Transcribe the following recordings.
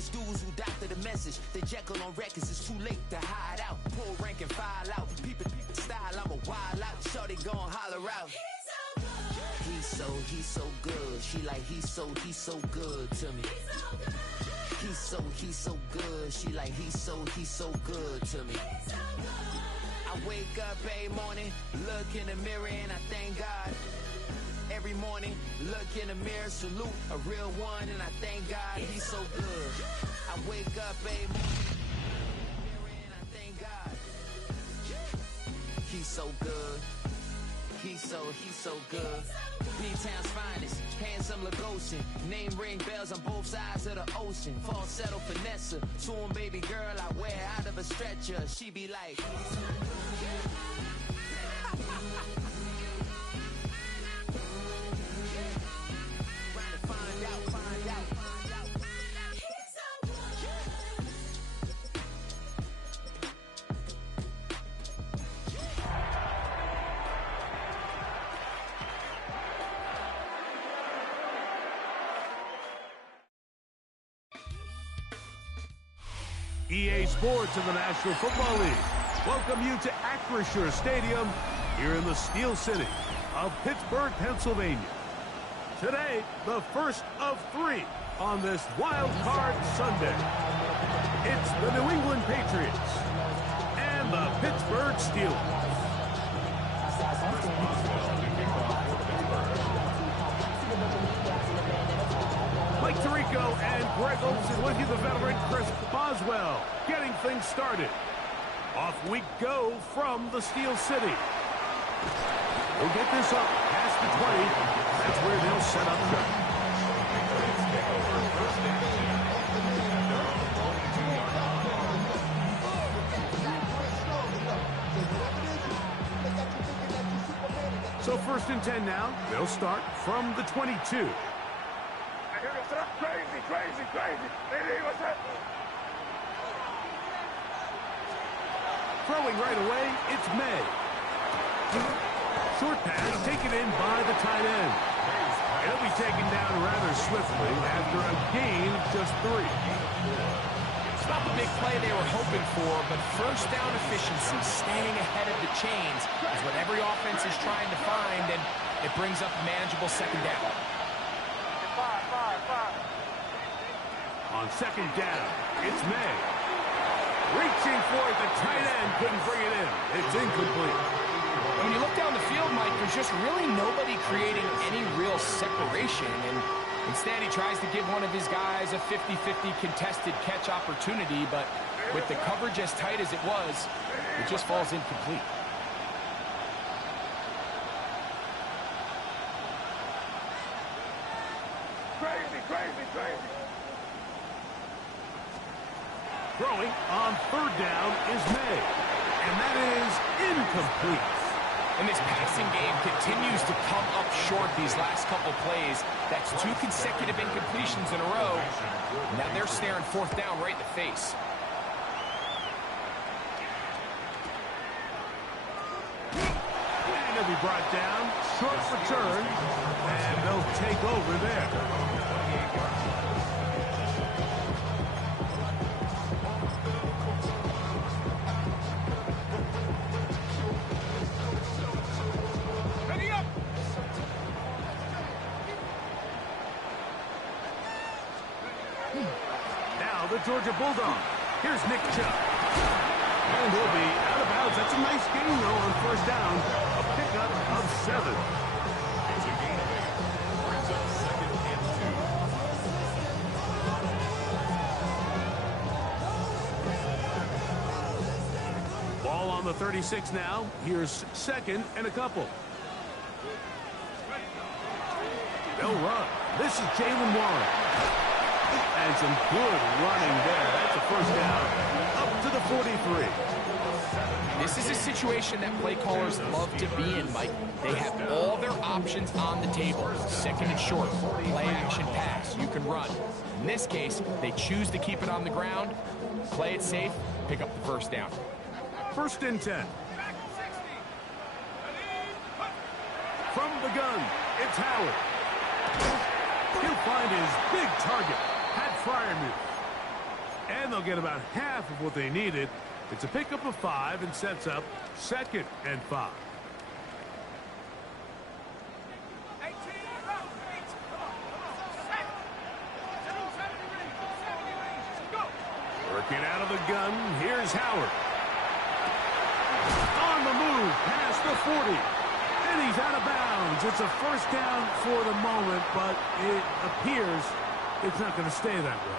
face dudes who doctor the message. The Jekyll on records, it's too late to hide out. Pull rank and file out. Peep style, I'm a wild out. Shorty gon' holler out. He's so good. She like he's so good to me. He's so good. She like he's so good to me. I wake up every morning, look in the mirror and I thank God. Every morning, look in the mirror, salute a real one, and I thank God he's so good. I wake up every morning, and I thank God he's so good. He's so good. B-Town's finest, handsome Lagosin. Name ring bells on both sides of the ocean. Falsetto finesse, to him baby girl I wear out of a stretcher. She be like, find out. EA Sports in the National Football League welcome you to Acrisure Stadium here in the Steel City of Pittsburgh, Pennsylvania. Today, the first of 3 on this Wild Card Sunday. It's the New England Patriots and the Pittsburgh Steelers. Mike Tirico and Greg Olsen with you, the veteran Chris Boswell, getting things started. Off we go from the Steel City. We'll get this up past the 20. That's where they'll set up shop. So 1st and 10 now. They'll start from the 22. Crazy. Throwing right away, it's May. Short pass taken in by the tight end. It'll be taken down rather swiftly after a gain of just 3. It's not the big play they were hoping for, but first down efficiency, staying ahead of the chains, is what every offense is trying to find, and it brings up a manageable 2nd down. On 2nd down, it's May. Reaching for it, the tight end couldn't bring it in. It's incomplete. When you look down the field, Mike, there's just really nobody creating any real separation, and instead he tries to give one of his guys a 50-50 contested catch opportunity, but with the coverage as tight as it was, it just falls incomplete. Crazy. Throwing on 3rd down is May, and that is incomplete. And this passing game continues to come up short these last couple plays. That's 2 consecutive incompletions in a row. Now they're staring 4th down right in the face. And he'll be brought down, short return, and they'll take over there. Now the Georgia Bulldogs. Here's Nick Chubb. And he'll be out of bounds. That's a nice gain, though, on 1st down. A pickup of 7. It's a gain there. Brings up 2nd and 2. Ball on the 36 now. Here's 2nd and a couple. They'll run. This is Jalen Warren. And some good running there. That's a 1st down. Up to the 43. This is a situation that play callers love to be in, Mike. They have all their options on the table. 2nd and short, play action pass, you can run. In this case, they choose to keep it on the ground, play it safe, pick up the 1st down. 1st and 10. From the gun, it's Howard. He'll find his big target, Pat Fryermuth. And they'll get about half of what they needed. It's a pickup of 5 and sets up 2nd and 5. Working out of the gun, here's Howard. On the move, past the 40. And he's out of bounds. It's a first down for the moment, but it appears it's not going to stay that way.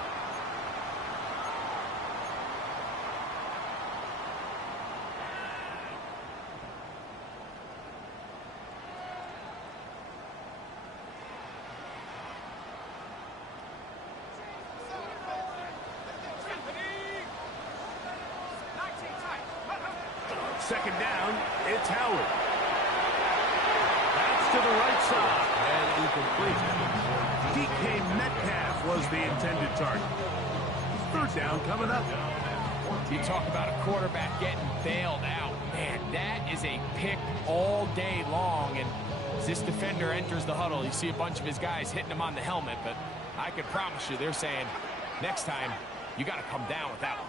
Second down, it's Howard. That's to the right side and incomplete. DK Metcalf was the intended target. Third down coming up. You talk about a quarterback getting bailed out. Man, that is a pick all day long. And as this defender enters the huddle, you see a bunch of his guys hitting him on the helmet. But I can promise you, they're saying, next time, you got to come down with that one.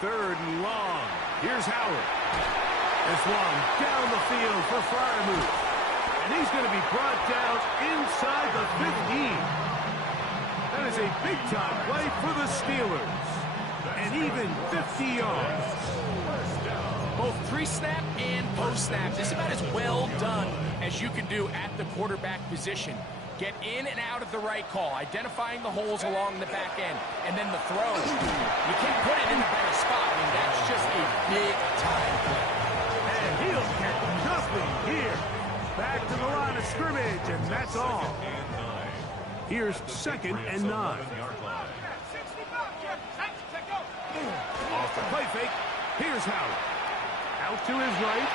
Third and long. Here's Howard. This one down the field for Freiermuth. And he's going to be brought down inside the 15. That is a big-time play for the Steelers. And even 50 yards. Both pre-snap and post-snap. This is about as well done as you can do at the quarterback position. Get in and out of the right call, identifying the holes along the back end, and then the throw. You can't put it in a better spot. I mean, that's just a big-time play. And he'll get nothing here. Back to the line of scrimmage, and that's all. Here's 2nd and 9. Off the play fake. Here's Howard. Out to his right.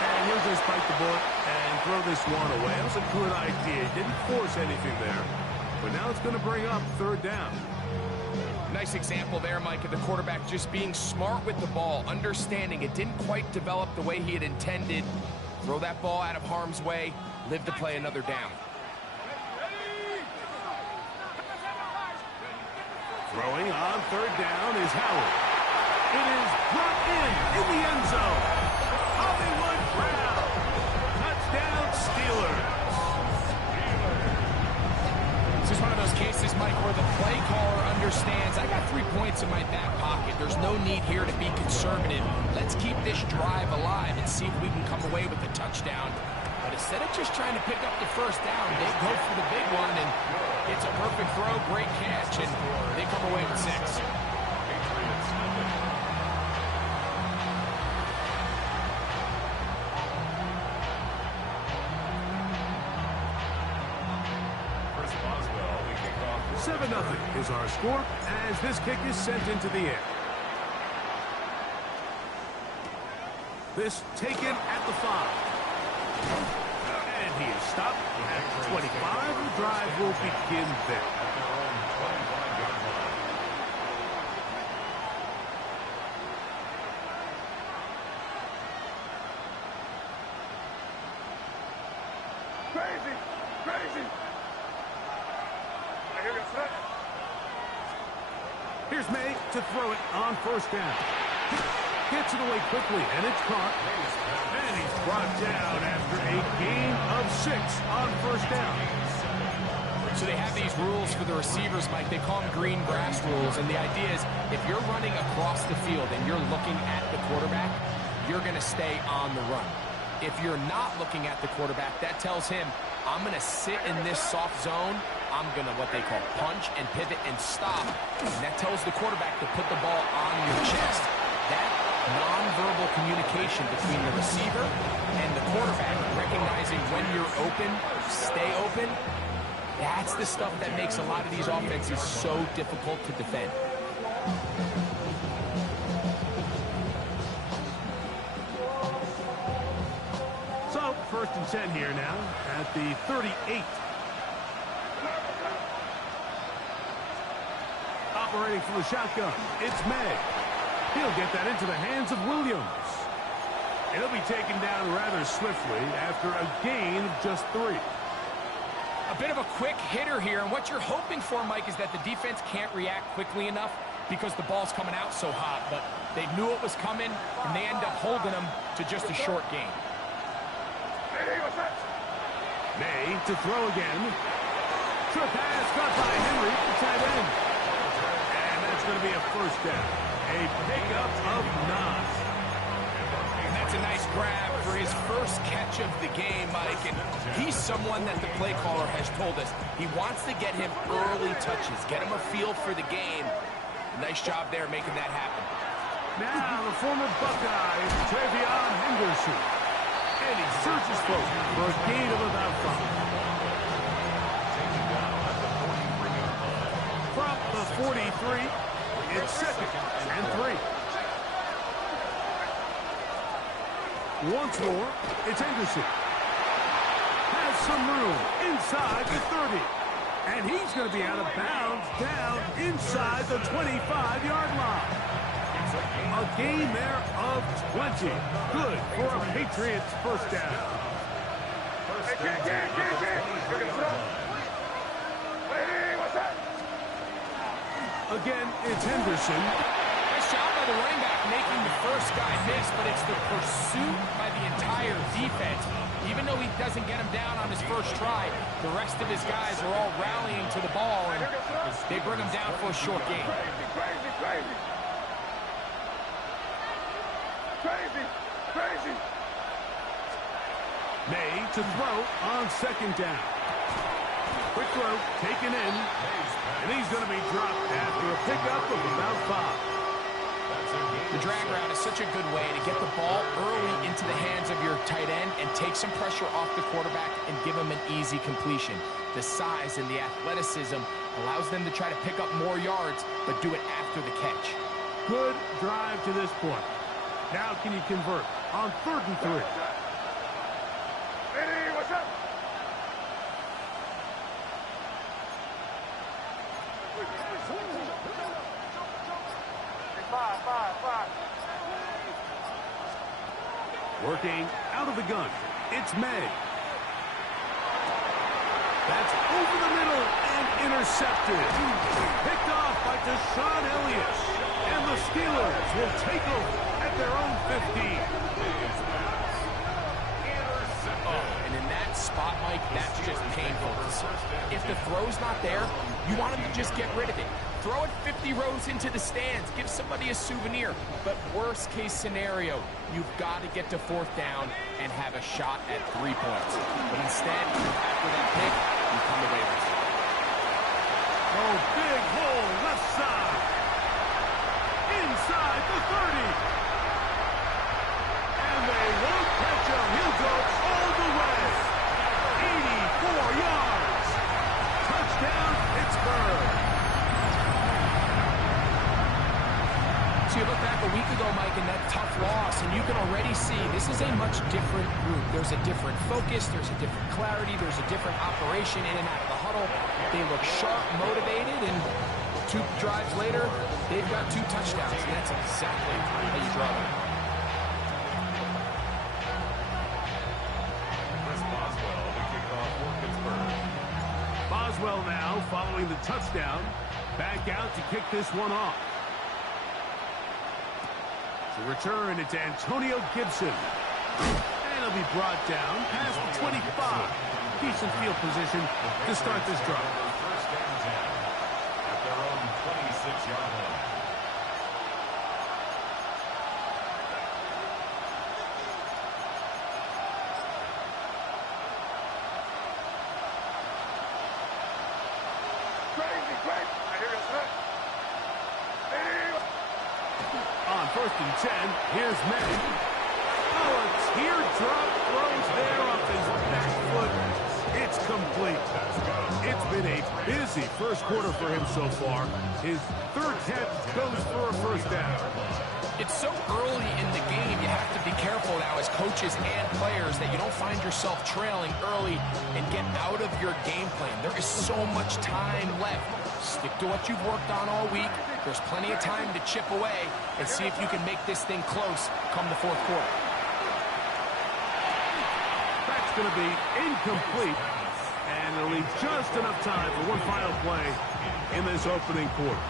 And he'll just bite the bullet and throw this one away. That was a good idea. He didn't force anything there. But now it's going to bring up 3rd down. Nice example there, Mike, of the quarterback just being smart with the ball, understanding it didn't quite develop the way he had intended. Throw that ball out of harm's way, live to play another down. Throwing on 3rd down is Howard. It is brought in the end zone. Hollywood Brown. Touchdown Steelers. This is one of those cases, Mike, where the play caller understands I got 3 points in my back pocket. There's no need here to be conservative. Let's keep this drive alive and see if we can come away with a touchdown. But instead of just trying to pick up the first down, they go for the big one, and it's a perfect throw, great catch, and they come away with 6. Nothing is our score as this kick is sent into the air. This taken at the 5. And he is stopped at 25. The drive will begin there. Crazy. Here's May to throw it on 1st down. Gets it away quickly, and it's caught. And he's brought down after a gain of 6 on 1st down. So they have these rules for the receivers, Mike. They call them green grass rules. And the idea is if you're running across the field and you're looking at the quarterback, you're going to stay on the run. If you're not looking at the quarterback, that tells him, I'm going to sit in this soft zone. I'm going to what they call punch and pivot and stop. And that tells the quarterback to put the ball on your chest. That nonverbal communication between the receiver and the quarterback, recognizing when you're open, stay open, that's the stuff that makes a lot of these offenses so difficult to defend. So, 1st and 10 here now at the 38. Operating from the shotgun, it's May. He'll get that into the hands of Williams. And he'll be taken down rather swiftly after a gain of just 3. A bit of a quick hitter here, and what you're hoping for, Mike, is that the defense can't react quickly enough because the ball's coming out so hot, but they knew it was coming, and they end up holding them to just a short game. May to throw again. Short pass caught by Henry to tight end. And that's going to be a first down. A pickup of 9. And that's a nice grab for his first catch of the game, Mike. And he's someone that the play caller has told us he wants to get him early touches, get him a feel for the game. Nice job there making that happen. Now the former Buckeye is Travion Henderson. And he surges forward for a gain of about 5. From the 43, it's 2nd and 3. Once more, it's Henderson. Has some room inside the 30. And he's going to be out of bounds down inside the 25-yard line. A gain there of 20. Good for a Patriots first down. Again, it's Henderson. Nice job by the running back making the first guy miss, but it's the pursuit by the entire defense. Even though he doesn't get him down on his first try, the rest of his guys are all rallying to the ball, and they bring him down for a short gain. Crazy. May to throw on 2nd down. Quick throw taken in, and he's going to be dropped after a pickup of about 5. The drag route is such a good way to get the ball early into the hands of your tight end and take some pressure off the quarterback and give him an easy completion. The size and the athleticism allows them to try to pick up more yards, but do it after the catch. Good drive to this point. Now can you convert on 3rd and 3? Hey, what's up? Five. Working out of the gun, it's May. That's over the middle and intercepted. Picked off by Deshaun Elliott. And the Steelers will take over at their own 15. And in that spot, Mike, that's just painful. If the throw's not there, you want him to just get rid of it. Throw it 50 rows into the stands. Give somebody a souvenir. But worst case scenario, you've got to get to 4th down and have a shot at 3 points. But instead, after that pick, you come away with it. Oh, big hole left side. Inside the 30. And they won't catch him. He'll go all the way. 84 yards. Touchdown, Pittsburgh. So you look back a week ago, Mike, in that tough loss, and you can already see this is a much different group. There's a different focus, there's a different clarity, there's a different operation in and out of the huddle. They look sharp, motivated, and 2 drives later, they've got 2 touchdowns, and that's exactly how you draw them. Boswell now following the touchdown. Back out to kick this one off. To return, it's Antonio Gibson. And he'll be brought down past the 25. Decent field position to start this drive. First down 10 at their own 26-yard line. Crazy. I hear you, sir. On 1st and 10, here's May. Oh, a teardrop throws there off his back foot. It's complete. It's been a busy first quarter for him so far. His 3rd catch goes for a first down. It's so early in the game, you have to be careful now as coaches and players that you don't find yourself trailing early and get out of your game plan. There is so much time left. Stick to what you've worked on all week. There's plenty of time to chip away and see if you can make this thing close come the 4th quarter. That's going to be incomplete. And it'll leave just enough time for one final play in this opening quarter.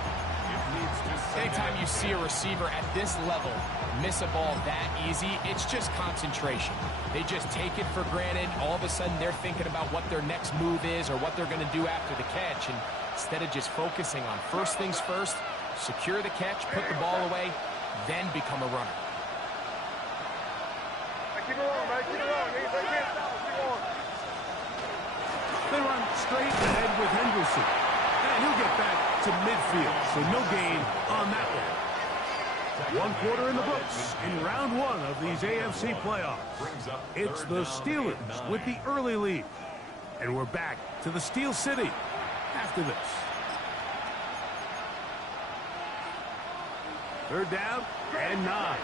Anytime you see a receiver at this level miss a ball that easy, it's just concentration. They just take it for granted. All of a sudden, they're thinking about what their next move is or what they're going to do after the catch. And instead of just focusing on first things first, secure the catch, put the ball away, then become a runner. Keep it rolling, man. Keep it rolling. They can't stop us. Keep on. They run straight ahead with Henderson. And he'll get back to midfield, so no gain on that one. One quarter in the books in round one of these AFC playoffs. It's the Steelers with the early lead. And we're back to the Steel City after this. Third down and 9.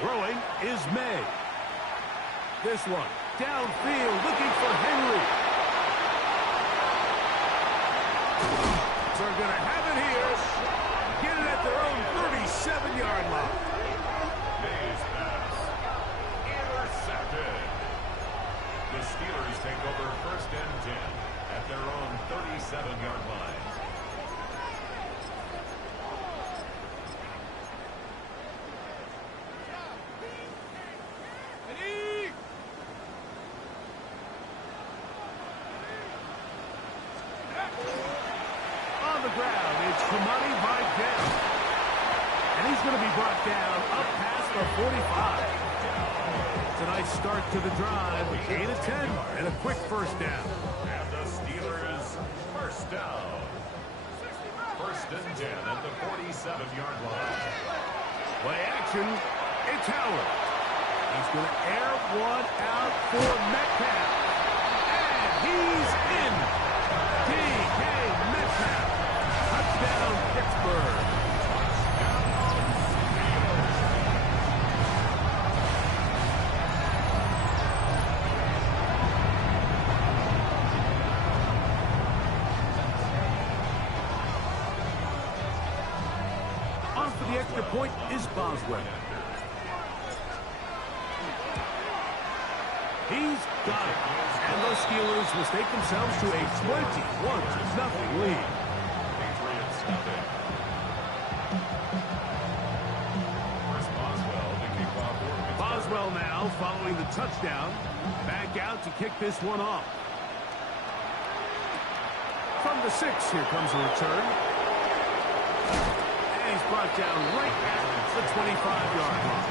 Throwing is May. This one downfield looking for Henry. They're going to have it here. Get it at their own 37-yard line. May's pass. Intercepted. The Steelers take over first and 10 at their own 37-yard line. Going to be brought down up past the 45. It's a nice start to the drive. Gain of 10 and a quick first down. And the Steelers first down. First and 10 at the 47-yard line. Play action. It's Howard. He's going to air one out for Metcalf. And he's in. DK Metcalf. Touchdown Pittsburgh. The extra point is Boswell. He's got it. And the Steelers will take themselves to a 21-0 lead. Patriots nothing. First Boswell to kick off for Pittsburgh. Boswell now following the touchdown. Back out to kick this one off. From the 6, here comes a return. He's brought down right at the 25-yard line.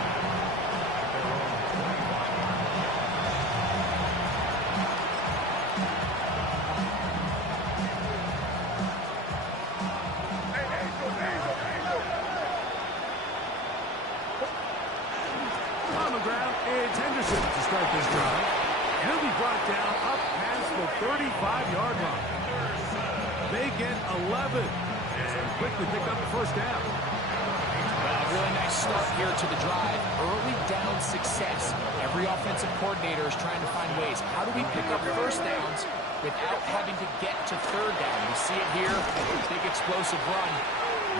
On the ground, it's Henderson to start this drive. He'll be brought down up past the 35-yard line. They get 11. And quickly pick up the first down. Well, a really nice start here to the drive. Early down success. Every offensive coordinator is trying to find ways. How do we pick up first downs without having to get to third down? We see it here. Big explosive run.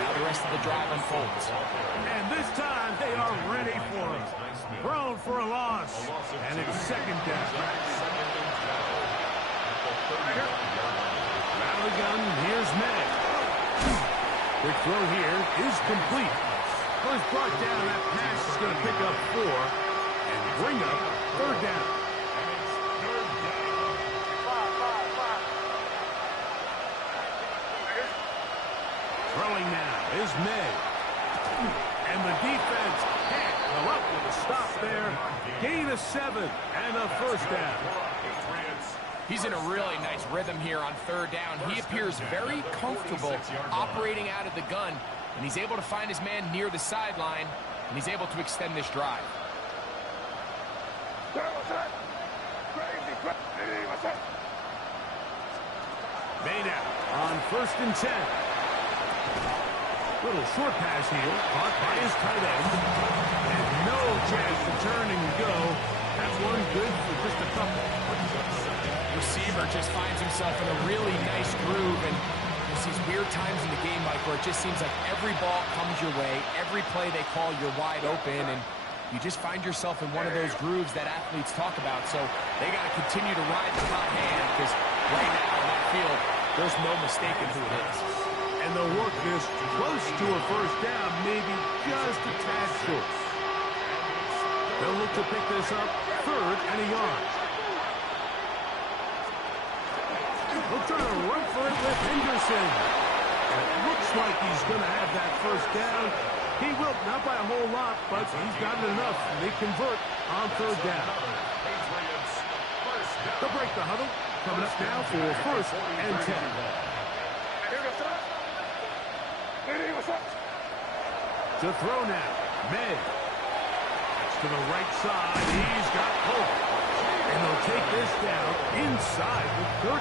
Now the rest of the drive unfolds. And this time they are ready for it. Thrown for a loss. And it's second down. Rally gun, here's May. Quick throw here is complete. First brought down, that pass is going to pick up 4 and bring up third down. Throwing now is May. And the defense can't go up with a stop there. Gain of 7 and a first down. He's in a really nice rhythm here on third down. He appears very comfortable operating out of the gun, and he's able to find his man near the sideline, and he's able to extend this drive. Made out on first and 10. Little short pass here, caught by his tight end. And no chance to turn and go. That's one good for just a couple. Receiver just finds himself in a really nice groove, and there's these weird times in the game, Mike, where it just seems like every ball comes your way, every play they call, you're wide open, and you just find yourself in one of those grooves that athletes talk about. So they got to continue to ride the hot hand because right now in that field, there's no mistaking who it is. And they'll work this close to a first down, maybe just a tad short. They'll look to pick this up 3rd and a yard. They'll try to run for it with Henderson. It looks like he's going to have that first down. He will, not by a whole lot, but he's got enough. They convert on 3rd down. They'll break the huddle. Coming up now for 1st and 10. To throw now, May. That's to the right side. He's got hope. And they'll take this down inside the 35.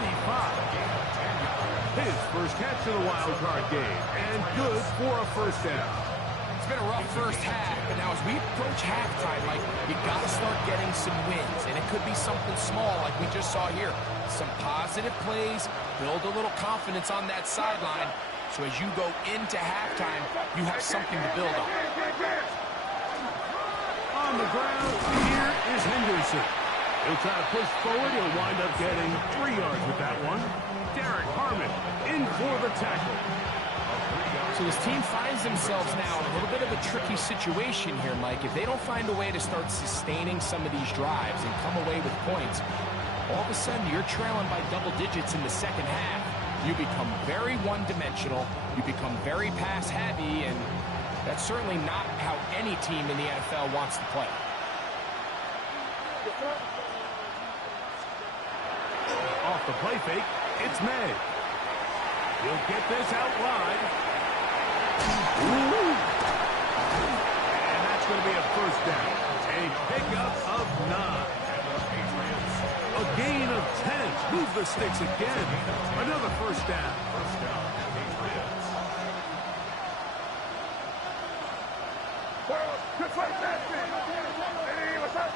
His first catch of the wild card game. And good for a first down. It's been a rough first half, but now as we approach halftime, Mike, you got to start getting some wins. And it could be something small like we just saw here. Some positive plays, build a little confidence on that sideline. So as you go into halftime, you have something to build on. On the ground, here is Henderson. He'll try to push forward. He'll wind up getting 3 yards with that one. Derek Harmon in for the tackle. So this team finds themselves now in a little bit of a tricky situation here, Mike. If they don't find a way to start sustaining some of these drives and come away with points, all of a sudden you're trailing by double digits in the second half. You become very one-dimensional, you become very pass-heavy, and that's certainly not how any team in the NFL wants to play. Off the play fake, it's May. He'll get this out wide. Ooh. And that's going to be a first down. A pickup of 9. A gain of 10. Move the sticks again. Another first down. Good fight, man. Hey, what's up?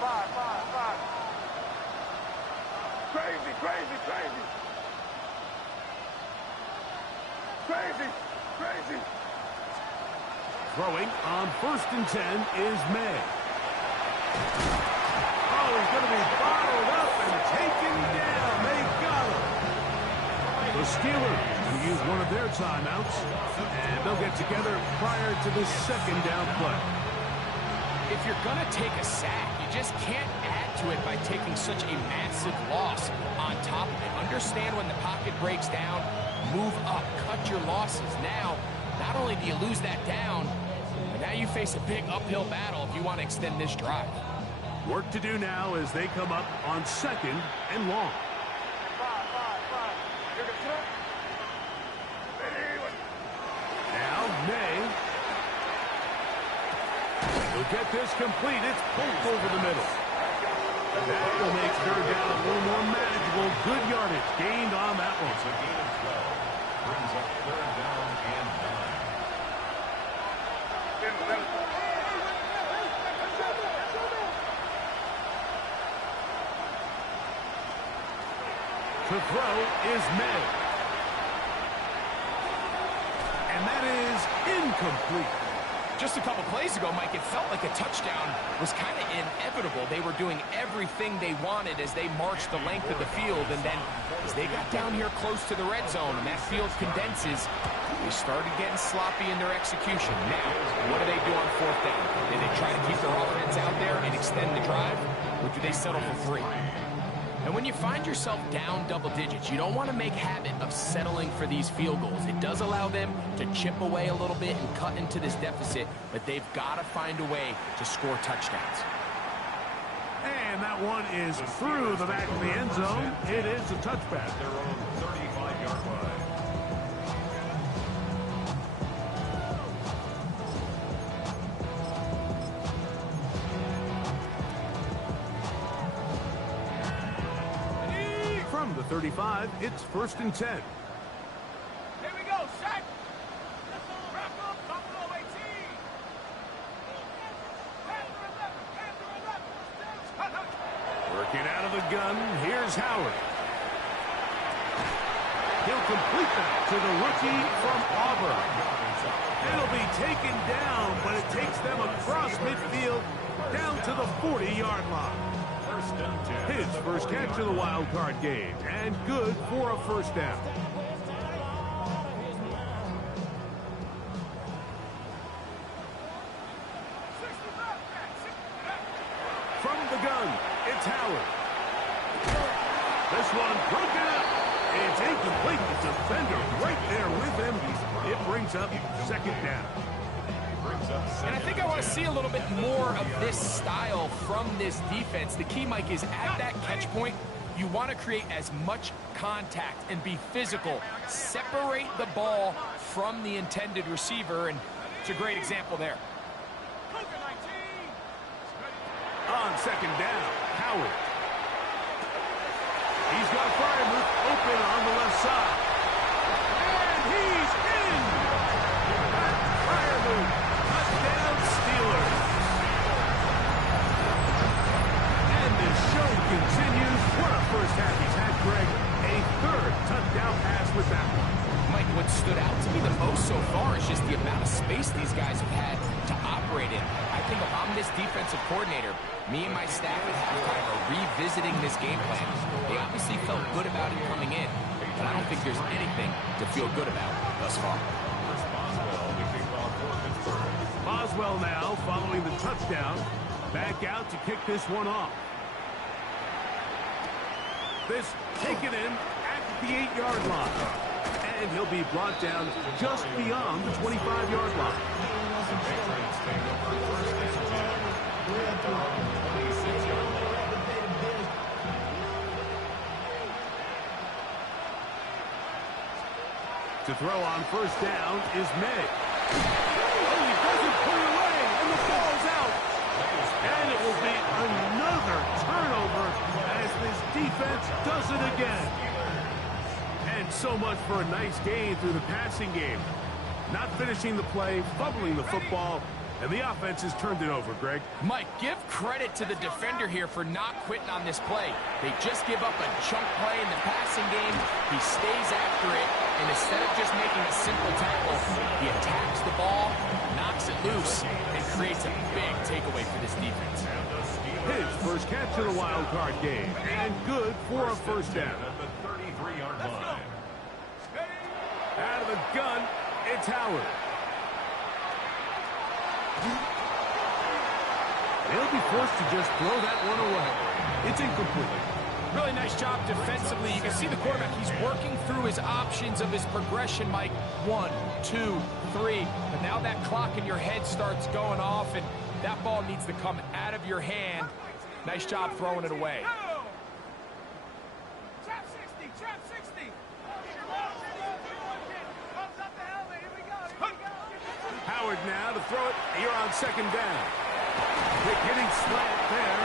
5. Crazy. Throwing on 1st and 10 is May. Oh, he's going to be bottled up and taken down. They got him. The Steelers will use one of their timeouts, and they'll get together prior to the 2nd down play. If you're going to take a sack, you just can't add to it by taking such a massive loss on top of it. Understand when the pocket breaks down, move up, cut your losses. Now, not only do you lose that down, but now you face a big uphill battle if you want to extend this drive. Work to do now as they come up on 2nd and long. Now, May. He'll get this complete. It's pulled over the middle. That will make 3rd down a little more manageable. Good yardage gained on that one. It's a gain of 12. Brings up 3rd down and 9. To throw is May. And that is incomplete. Just a couple plays ago, Mike, it felt like a touchdown was kind of inevitable. They were doing everything they wanted as they marched the length of the field, and then as they got down here close to the red zone and that field condenses, they started getting sloppy in their execution. Now, what do they do on 4th down? Do they try to keep their offense out there and extend the drive, or do they settle for 3? And when you find yourself down double digits, you don't want to make habit of settling for these field goals. It does allow them to chip away a little bit and cut into this deficit, but they've got to find a way to score touchdowns. And that one is through the back of the end zone. It is a touchback. Their own 35-yard line. From the 35, it's 1st and 10. Here we go, set. Wrap up, Buffalo 18. Working out of the gun, here's Howard. He'll complete that to the rookie from Auburn. It'll be taken down, but it takes them across midfield down to the 40-yard line. His first catch of the wild card game, and good for a first down. From the gun, it's Howard. This one broken up. It's incomplete. The defender right there with him. It brings up second down. And I think I want to see a little bit more of this style from this defense. The key, Mike, is at that catch point, you want to create as much contact and be physical. Separate the ball from the intended receiver, and it's a great example there. On second down, Howard. He's got Freiermuth open on the left side. And he's in! Freiermuth, touchdown Steelers. And the show continues. What a first half he's had, Greg. A third touchdown pass with that one. Mike, what stood out to me the most so far is just the amount of space these guys have had to operate in. I think if I'm this defensive coordinator, me and my staff at halftime are revisiting this game plan. They obviously felt good about it coming in, but I don't think there's anything to feel good about thus far. Boswell now following the touchdown. Back out to kick this one off. This taken in at the 8-yard line. And he'll be brought down just beyond the 25-yard line. To throw on first down is May. Oh, he doesn't put it away, and the ball's out. And it will be another turnover as this defense does it again. And so much for a nice gain through the passing game. Not finishing the play, fumbling the football, and the offense has turned it over, Greg. Mike, give credit to the defender here for not quitting on this play. They just give up a chunk play in the passing game. He stays after it, and instead of just making a simple tackle, he attacks the ball, knocks it loose, and creates a big takeaway for this defense. His first catch of the wild card game, and good for a first down. Out of the gun, it's Howard. They'll be forced to just throw that one away. It's incomplete. Really nice job defensively. You can see the quarterback, he's working through his options of his progression, Mike. 1, 2, 3. But now that clock in your head starts going off, and that ball needs to come out of your hand. Nice job throwing it away. Trap 60, trap 60. Howard now to throw it here on second down. Quick hitting slant there.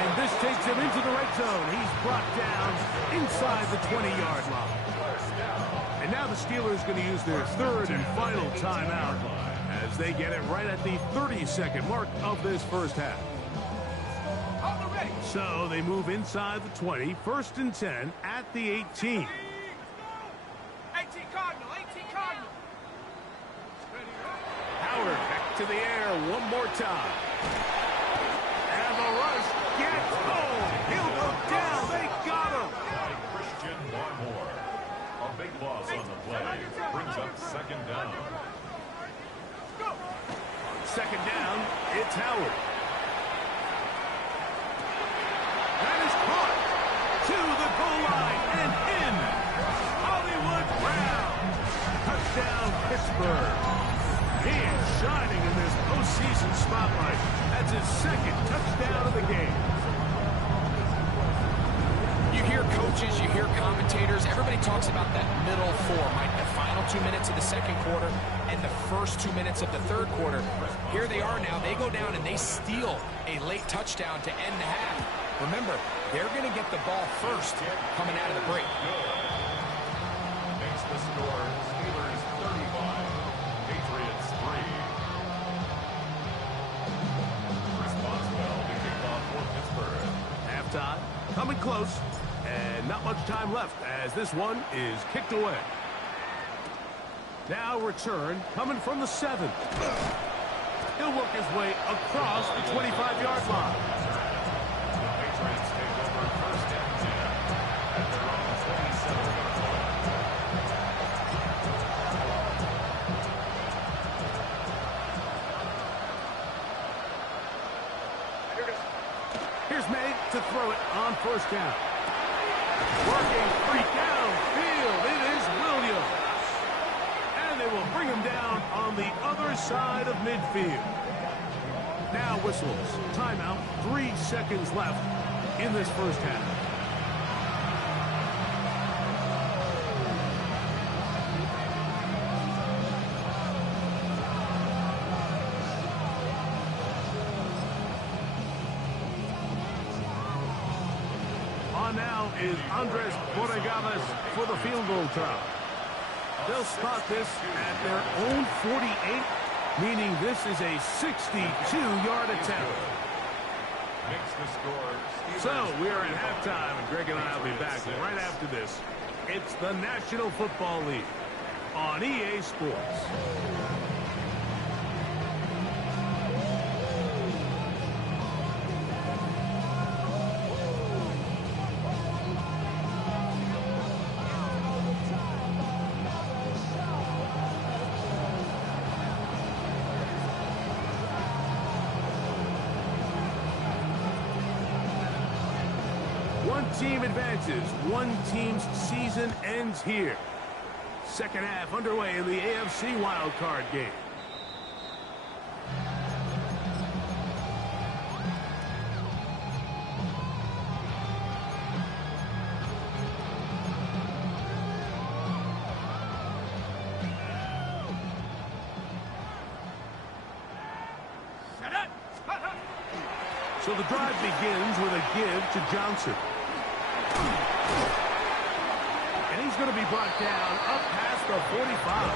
And this takes him into the red zone. He's brought down inside the 20-yard line. And now the Steelers going to use their third and final timeout as they get it right at the 30-second mark of this first half. So they move inside the 20, first and 10 at the 18. 18 Cardinal, 18 Cardinal. Howard back to the air one more time. And the rush gets home. He'll go down. They got him. Christian Barmore. A big loss on the play. Brings up second down. Second down, it's Howard. That is caught to the goal line and in. Hollywood Brown. Touchdown, Pittsburgh. He is shining in this postseason spotlight. That's his second touchdown of the game. You hear coaches, you hear commentators, everybody talks about that middle four, Mike, the final 2 minutes of the second quarter and the first 2 minutes of the third quarter. Here they are now. They go down and they steal a late touchdown to end the half. Remember, they're going to get the ball first coming out of the break. Makes the score Steelers 35, Patriots 3. Chris Boswell to kick off for Pittsburgh. Halftime, coming close, and not much time left as this one is kicked away. Now return coming from the 7. He'll work his way across the 25-yard line. The Patriots take over first and 10 at their own 27-yard line. Here's May to throw it on first down. Working free downfield. It is Williams. And they will bring him down on the other side of midfield. Now whistles. Timeout. 3 seconds left in this first half. On now is Andres Borregales for the field goal try. They'll spot this at their own 48, meaning this is a 62-yard attempt. Makes the score. So we are at halftime, and Greg and I will be back right after this. It's the National Football League on EA Sports. One team advances. One team's season ends here. Second half underway in the AFC wildcard game. So the drive begins with a give to Johnson. And he's going to be brought down up past the 45.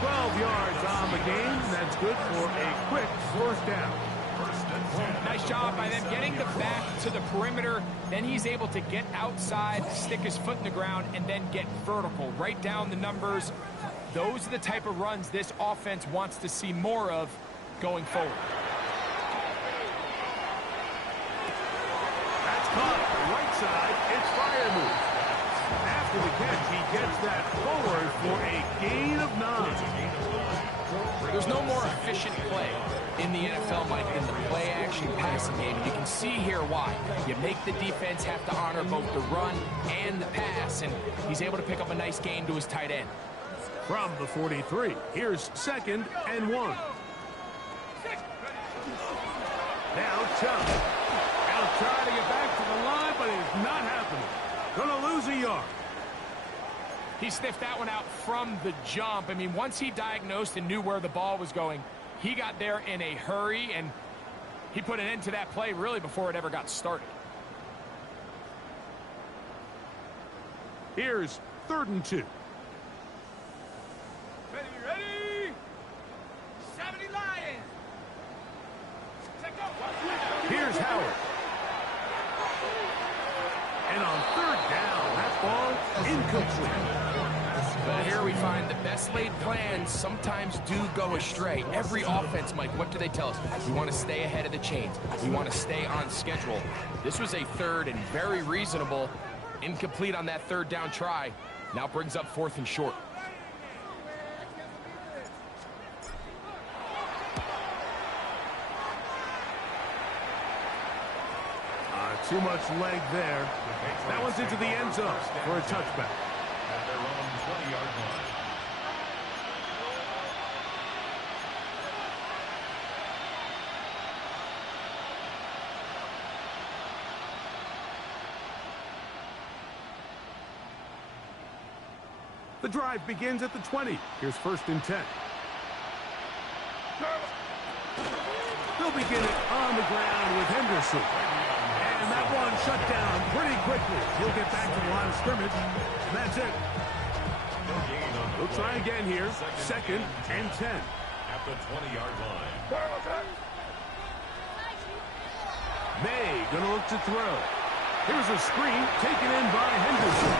12 yards on the game. That's good for a quick first down. Nice job by them getting the back to the perimeter. Then he's able to get outside, stick his foot in the ground, and then get vertical. Right down the numbers. Those are the type of runs this offense wants to see more of going forward. Caught right side, it's Freiermuth. After the catch, he gets that forward for a gain of 9. There's no more efficient play in the NFL, Mike, than the play-action passing game. You can see here why. You make the defense have to honor both the run and the pass, and he's able to pick up a nice gain to his tight end. From the 43, here's 2nd and 1. Now Chubb. Trying to get back to the line, but it's not happening. Gonna lose a yard. He sniffed that one out from the jump. I mean, once he diagnosed and knew where the ball was going, he got there in a hurry, and he put an end to that play really before it ever got started. Here's 3rd and 2. Ready? 70 Lions. Here's Howard. And on 3rd down, that ball incomplete. Well, here we find the best laid plans sometimes do go astray. Every offense, Mike, what do they tell us? We want to stay ahead of the chains. We want to stay on schedule. This was a 3rd and very reasonable. Incomplete on that 3rd down try. Now brings up 4th and short. Too much leg there. That one's into the end zone for a touchback. At their own 20-yard line. The drive begins at the 20. Here's 1st and 10. They'll begin it on the ground with Henderson. And that one shut down pretty quickly. He'll get back to the line of scrimmage. And that's it. We'll try again here. 2nd and 10. At the 20-yard line. May gonna look to throw. Here's a screen taken in by Henderson.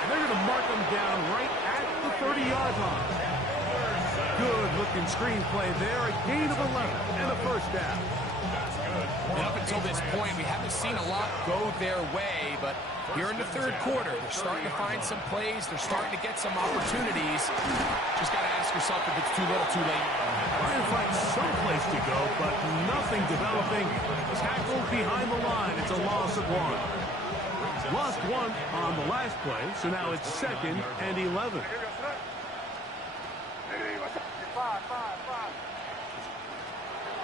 And they're gonna mark him down right at the the 30-yard line. Good-looking screenplay there. A gain of 11 and a first down. And up until this point, we haven't seen a lot go their way, but here in the third quarter, they're starting to find some plays. They're starting to get some opportunities. Just got to ask yourself if it's too little, too late. Trying to find some place to go, but nothing developing. Tackled behind the line. It's a loss of 1. Lost 1 on the last play, so now it's 2nd and 11.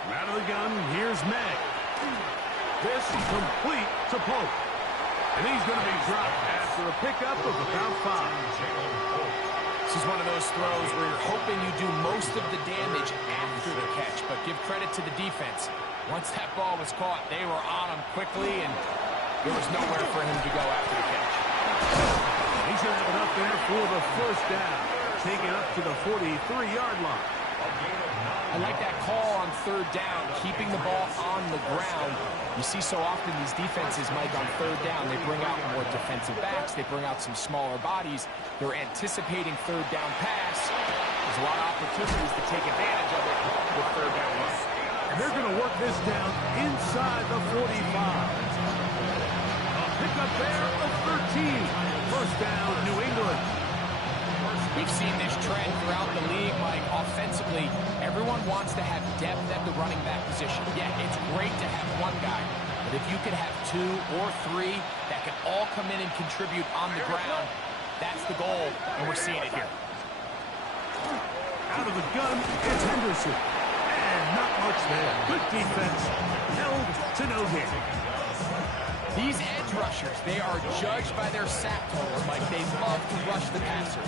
Out of the gun, here's May. This complete to Pope. And he's going to be dropped after a pickup of about 5. This is one of those throws where you're hoping you do most of the damage after the catch, but give credit to the defense. Once that ball was caught, they were on him quickly, and there was nowhere for him to go after the catch. He's going to have it up there for the first down. Take it up to the 43-yard line. I like that call on third down, keeping the ball on the ground. You see so often these defenses, Mike, on third down, they bring out more defensive backs, they bring out some smaller bodies. They're anticipating third down pass. There's a lot of opportunities to take advantage of it with third down run. And they're going to work this down inside the 45. A pickup there of 13. First down, New England. We've seen this trend throughout the league, Mike. Offensively, everyone wants to have depth at the running back position. Yeah, it's great to have one guy, but if you could have 2 or 3 that can all come in and contribute on the ground, that's the goal, and we're seeing it here. Out of the gun, it's Henderson. And not much there. Good defense. Held to no gain. These edge rushers, they are judged by their sack totals, Mike. They love to rush the passer.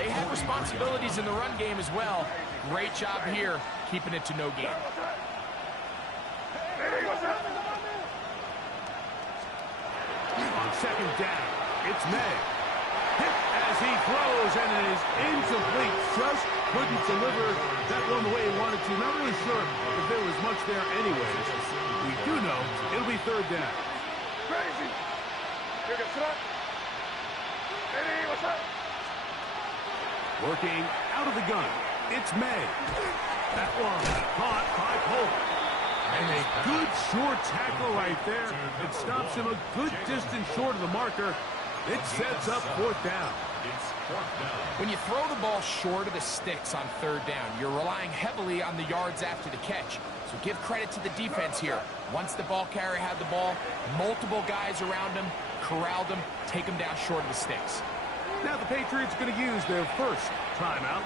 They have responsibilities in the run game as well. Great job here, keeping it to no gain. On second down, it's May. Hit as he throws, and it is incomplete. Just couldn't deliver that one the way he wanted to. Not really sure if there was much there anyways. We do know it'll be third down. Crazy. Working out of the gun, it's May. That one caught by Pope. And a good short tackle right there. It stops him a good distance short of the marker. It sets up fourth down. When you throw the ball short of the sticks on third down, you're relying heavily on the yards after the catch. So give credit to the defense here. Once the ball carrier had the ball, multiple guys around him, corralled him, take him down short of the sticks. Now the Patriots going to use their first timeout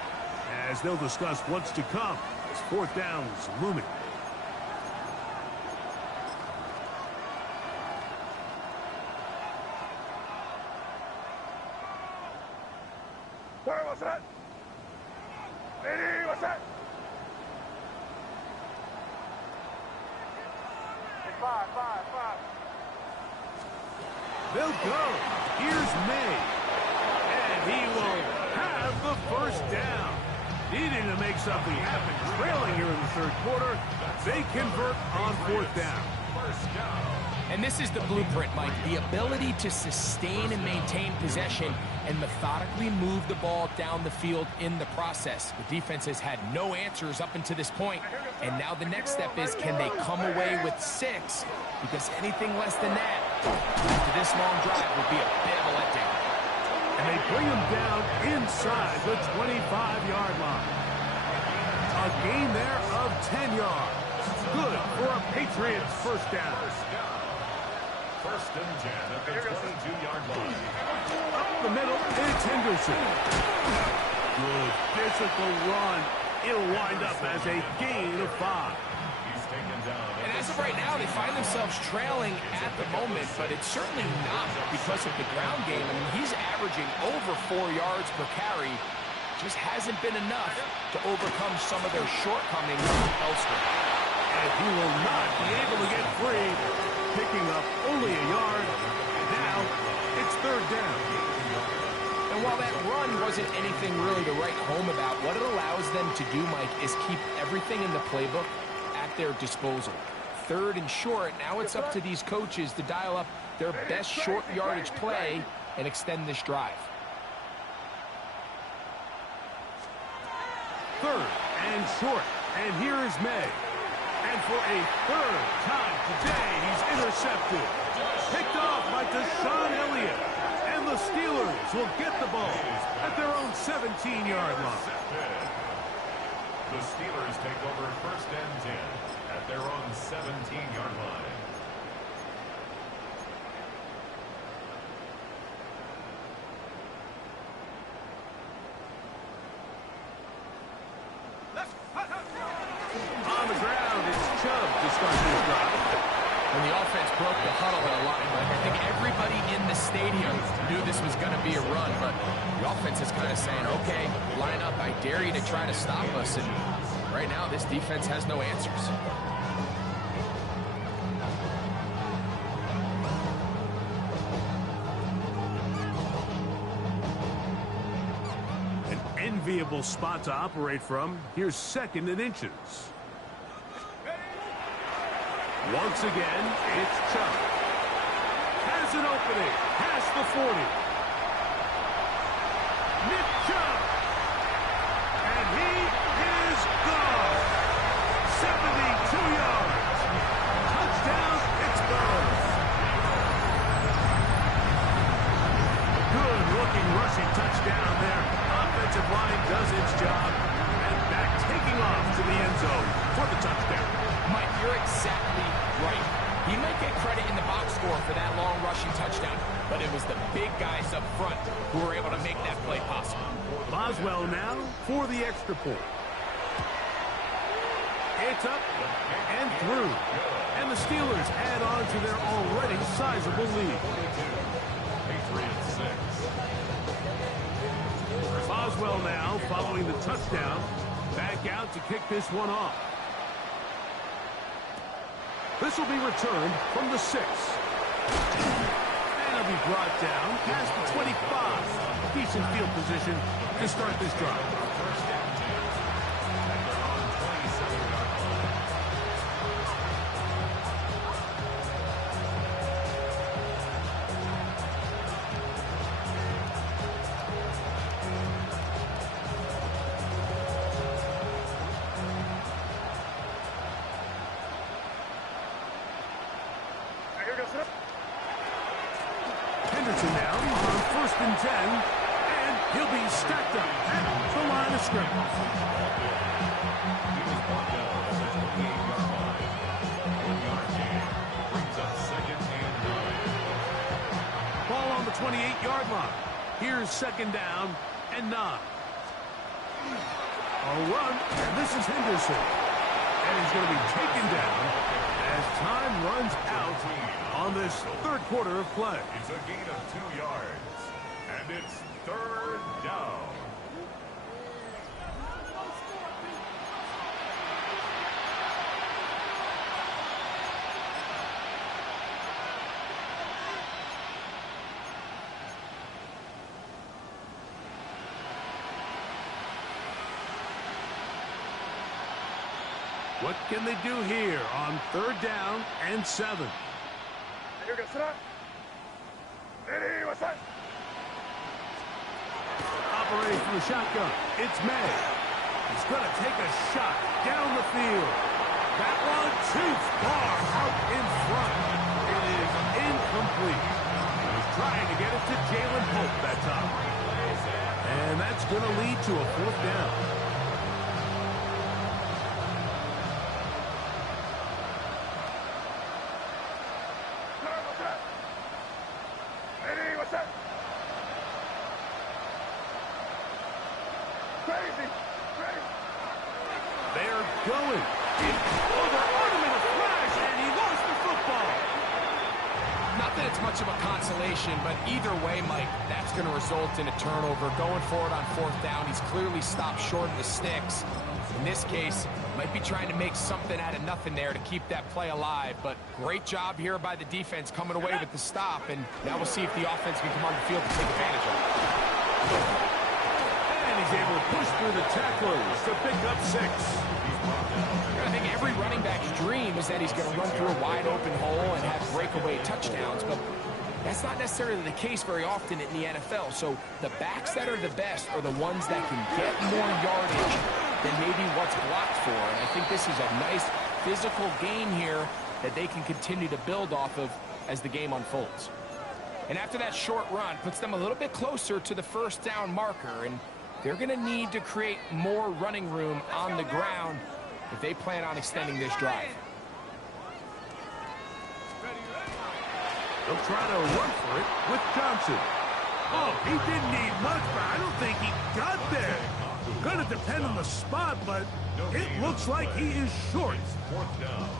as they'll discuss what's to come as fourth down is looming. What's that? Lady, what's that? Five. They'll go. Here's May. And he will have the first down. Needing to make something happen. Trailing here in the third quarter. They convert on fourth down. And this is the blueprint, Mike. The ability to sustain and maintain possession and methodically move the ball down the field in the process. The defense has had no answers up until this point, and now the next step is, can they come away with 6? Because anything less than that, after this long drive, would be a bit of a letdown. And they bring him down inside the 25-yard line. A gain there of 10 yards. Good for a Patriots first down. First and 10 at the 22-yard line. Up the middle, it's Henderson. Good physical run. It'll wind up as a gain of 5. He's taken down. And as of right now, they find themselves trailing at the moment, but it's certainly not because of the ground game. I mean, he's averaging over 4 yards per carry. Just hasn't been enough to overcome some of their shortcomings elsewhere. And he will not be able to get free, picking up only a yard. Now it's third down. And while that run wasn't anything really to write home about, what it allows them to do, Mike, is keep everything in the playbook at their disposal. Third and short, now it's up to these coaches to dial up their best short yardage play and extend this drive. third and short. And here is May. And for a third time today, he's intercepted. Picked off by Deshaun Elliott. And the Steelers will get the ball at their own 17-yard line. The Steelers take over first and 10 at their own 17-yard line. On the ground, it's Chubb to start this drive. When the offense broke the huddle at a line, I think everybody in the stadium knew this was going to be a run, but the offense is kind of saying, okay, line up, I dare you to try to stop us, and right now this defense has no answers. An enviable spot to operate from. Here's second and inches. Once again, it's Chubb. Has an opening. Past the 40. Nick Chubb. And he is gone. 72 yards. Touchdown, Pittsburgh. Good-looking rushing touchdown there. Offensive line does its job. And back taking off to the end zone for the touchdown. Mike, you're exactly right. He might get credit in the box score for that long rushing touchdown, but it was the big guys up front who were able to make that play possible. Boswell now for the extra point. It's up and through. And the Steelers add on to their already sizable lead. Patriots 6. Boswell now following the touchdown. Back out to kick this one off. This will be returned from the 6. And it'll be brought down past the 25. Decent field position to start this drive. First and 10 at their own 27-yard line. Henderson now on first and 10, and he'll be stacked up at the line of scrimmage. He was brought down at the 28-yard line. 1-yard gain brings up second and 9. Ball on the 28-yard line. Here's second down and 9. A run, and this is Henderson. And he's going to be taken down as time runs out on this third quarter of play. It's a gain of 2 yards, and it's third down. What can they do here on third down and 7? Operating from the shotgun, it's May. He's going to take a shot down the field. That one too far out in front. It is incomplete. He was trying to get it to Jalen Hope that time. And that's going to lead to a fourth down. They're going. Over him in a flash, and he lost the football. Not that it's much of a consolation, but either way, Mike, that's going to result in a turnover. Going forward on fourth down, he's clearly stopped short of the sticks. In this case, might be trying to make something out of nothing there to keep that play alive, but great job here by the defense coming away with the stop, and now we'll see if the offense can come on the field and take advantage of it. And he's able to push through the tacklers to pick up 6. I think every running back's dream is that he's going to run through a wide open hole and have breakaway touchdowns, but that's not necessarily the case very often in the NFL. So the backs that are the best are the ones that can get more yardage than maybe what's blocked for. And I think this is a nice physical game here that they can continue to build off of as the game unfolds. And after that short run, puts them a little bit closer to the first down marker, and they're going to need to create more running room on the ground if they plan on extending this drive. They'll try to run for it with Johnson. Oh, he didn't need much, but I don't think he got there. Going to depend on the spot, but it looks like he is short.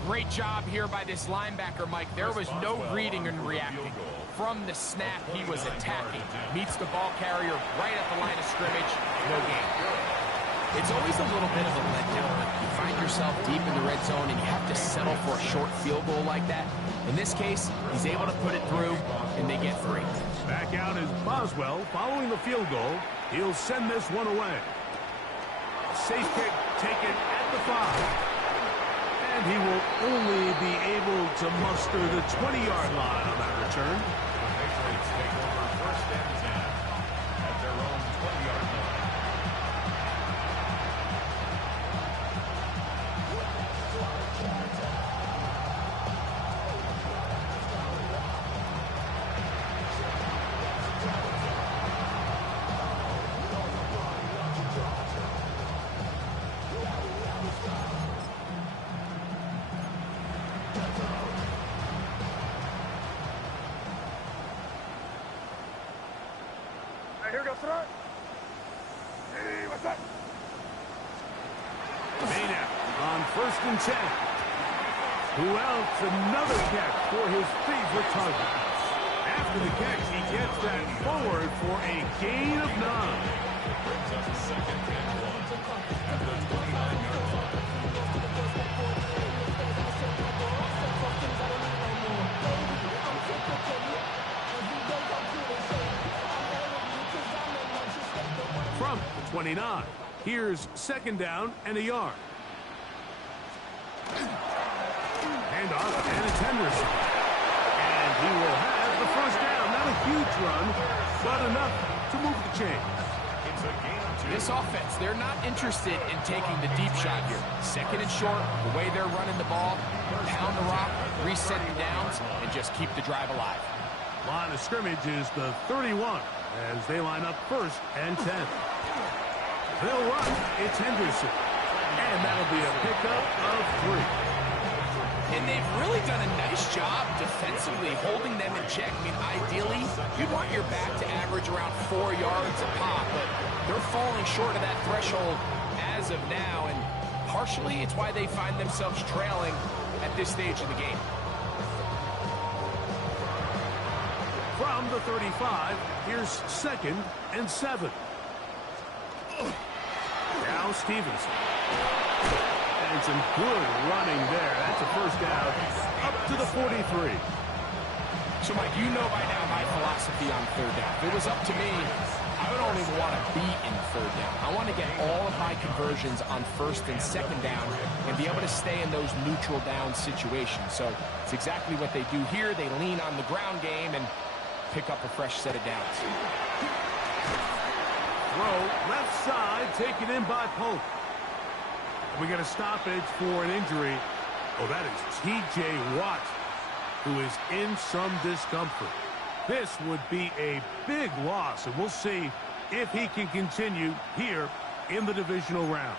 Great job here by this linebacker, Mike. There was no reading and reacting. From the snap, he was attacking. Meets the ball carrier right at the line of scrimmage. No gain. It's always a little bit of a letdown. You find yourself deep in the red zone and you have to settle for a short field goal like that. In this case, he's able to put it through, and they get 3. Back out is Boswell following the field goal. He'll send this one away. Safe kick taken at the 5. And he will only be able to muster the 20-yard line on that return. The Patriots take over first and 10 at their own 20-yard line. Here we go, front. Hey, what's up? Maynard on first and 10. Who else? Another catch for his favorite target. After the catch, he gets that forward for a gain of 9. Brings up second and 1 at the 29-yard line. From the 29. Here's second down and a yard. Hand off, and it's Henderson. And he will have the first down. Not a huge run, but enough to move the chains. It's a gain of 2. This offense, they're not interested in taking the deep shot here. Second and short, the way they're running the ball, pound the rock, reset the downs, and just keep the drive alive. Line of scrimmage is the 31 as they line up first and 10. They'll run. It's Henderson. And that'll be a pickup of 3. And they've really done a nice job defensively holding them in check. I mean, ideally, you'd want your back to average around 4 yards a pop, but they're falling short of that threshold as of now, and partially it's why they find themselves trailing at this stage of the game. From the 35, here's second and 7. Now Stevenson. And some good running there. That's a first down up to the 43. So, Mike, you know by now my philosophy on third down. If it was up to me, I don't even want to be in third down. I want to get all of my conversions on first and second down and be able to stay in those neutral down situations. So it's exactly what they do here. They lean on the ground game and pick up a fresh set of downs. Throw left side, taken in by Polk. We got a stoppage for an injury. Oh, that is T.J. Watt, who is in some discomfort. This would be a big loss, and we'll see if he can continue here in the divisional round.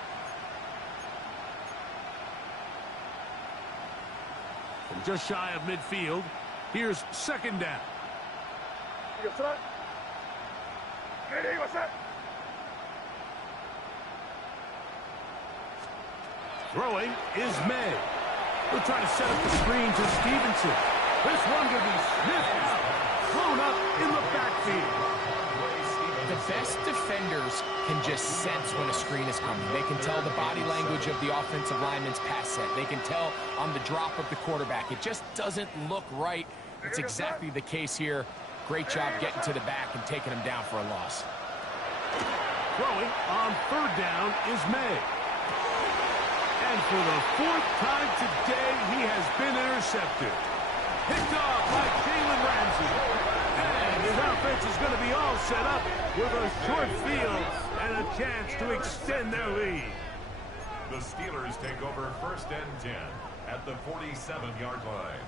From just shy of midfield, here's second down. You front. Hey, what's up? Throwing is May. We'll try to set up the screen to Stevenson. This one going to be sniffed out, thrown up in the backfield. The best defenders can just sense when a screen is coming. They can tell the body language of the offensive lineman's pass set. They can tell on the drop of the quarterback. It just doesn't look right. It's exactly the case here. Great job getting to the back and taking him down for a loss. Throwing on third down is May. And for the fourth time today, he has been intercepted. Picked off by Jalen Ramsey. And his offense is going to be all set up with a short field and a chance to extend their lead. The Steelers take over 1st and 10 at the 47-yard line.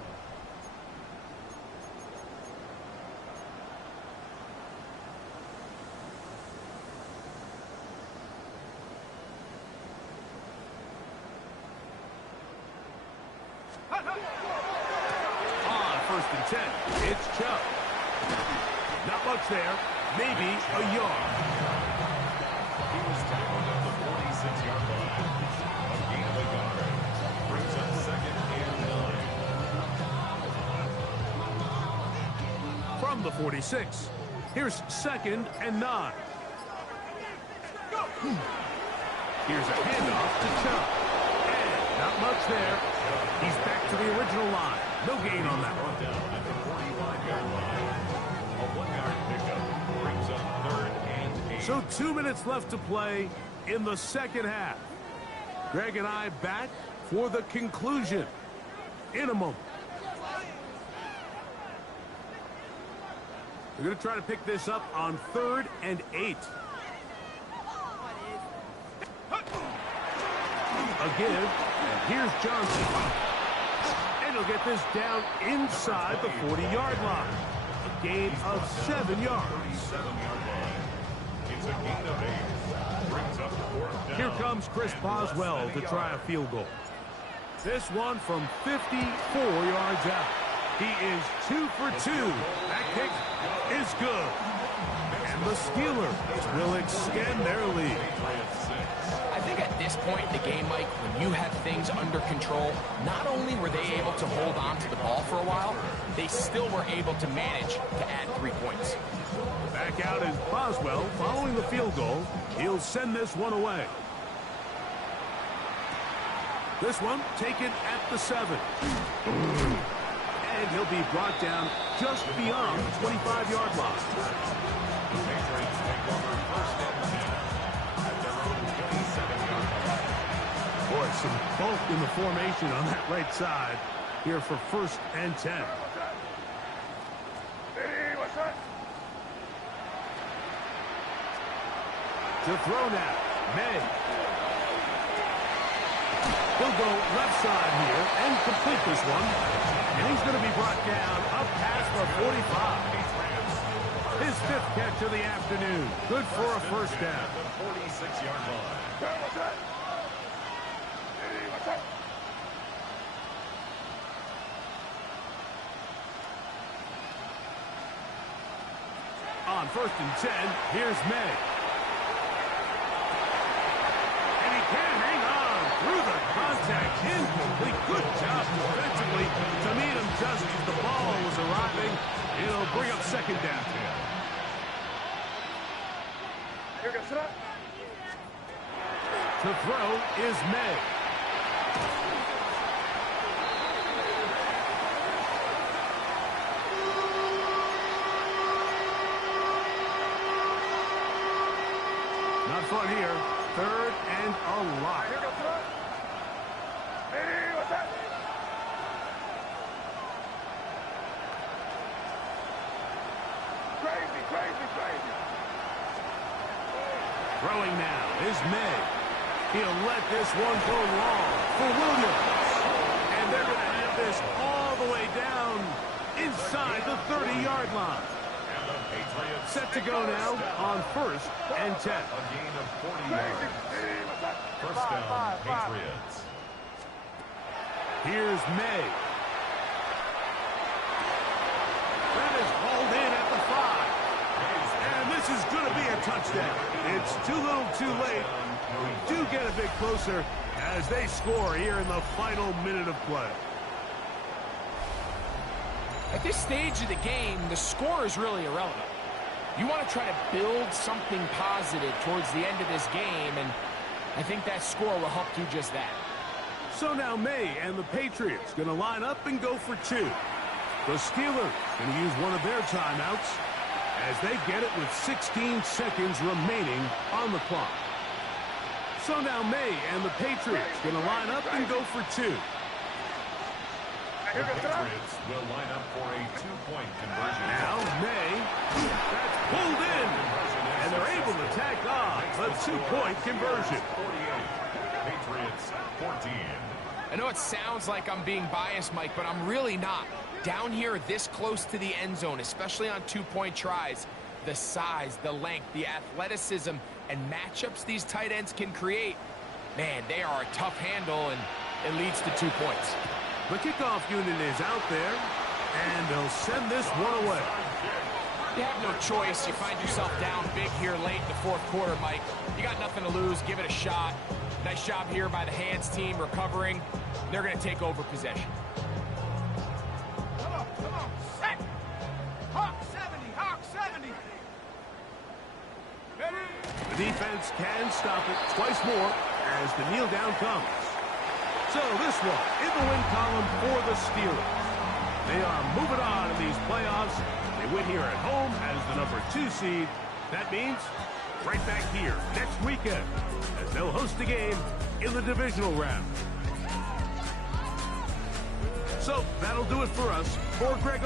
On 1st and 10, it's Chubb. Not much there, maybe a yard. He was tackled at the 46-yard line. A gain of a yard brings up 2nd and 9. From the 46, here's 2nd and 9. Here's a handoff to Chubb. And not much there. He's back to the original line. No gain on that one. Down at the 45-yard line. A 1-yard pickup brings up 3rd and 8. So 2 minutes left to play in the second half. Greg and I back for the conclusion in a moment. We're going to try to pick this up on 3rd and 8. A give, and here's Johnson. And he'll get this down inside the 40-yard line. A gain of 7 yards. 37-yard line. It's a gain of 8. Brings up 4th down. Here comes Chris Boswell to try a field goal. This one from 54 yards out. He is 2 for 2. That kick is good. And the Steelers will extend their lead. I think at this point in the game, Mike, when you have things under control, not only were they able to hold on to the ball for a while, they still were able to manage to add 3 points. Back out is Boswell following the field goal. He'll send this one away. This one taken at the 7. And he'll be brought down just beyond the 25-yard line. The Patriots take over 1st and 10 at their own 27-yard line. Boy, some bulk in the formation on that right side here for 1st and 10. To throw now, May. He'll go left side here and complete this one. And he's going to be brought down up past the 45. His 5th catch of the afternoon. Good for a 1st down. The 46-yard line. On 1st and 10, here's May. And he can hang on through the contact. Incomplete. Good job defensively to meet him just as the ball was arriving. It'll bring up 2nd down. To throw is May. Not fun here. 3rd and a lot. Throwing now is May. He'll let this one go long for Williams. And they're going to have this all the way down inside the 30-yard line. And the Patriots Set to go now on 1st and 10. a gain of 40 yards. 1st down, Patriots. Here's May. That is hauled in at the 5. And this is going to be a touchdown. It's too little too late. We do get a bit closer as they score here in the final minute of play. At this stage of the game, the score is really irrelevant. You want to try to build something positive towards the end of this game, and I think that score will help do just that. So now May and the Patriots going to line up and go for 2. The Steelers going to use one of their timeouts as they get it with 16 seconds remaining on the clock. So now May and the Patriots going to line up and go for 2. The Patriots will line up for a 2-point conversion. Now May, that's pulled in, and they're able to tack on the 2-point conversion. 48. Patriots I know it sounds like I'm being biased, Mike, but I'm really not. Down here this close to the end zone, especially on two-point tries, the size, the length, the athleticism, and matchups these tight ends can create, man, they are a tough handle, and it leads to 2 points. The kickoff unit is out there, and they'll send this one away. You have no choice. You find yourself down big here late in the fourth quarter, Mike. You got nothing to lose. Give it a shot. Nice job here by the hands team recovering. They're going to take over possession. Come on, set! Hawk 70, Hawk 70! Ready? The defense can stop it twice more as the kneel down comes. So this one in the win column for the Steelers. They are moving on in these playoffs. They win here at home as the number 2 seed. That means right back here next weekend as they'll host a game in the divisional round. So that'll do it for us. For Greg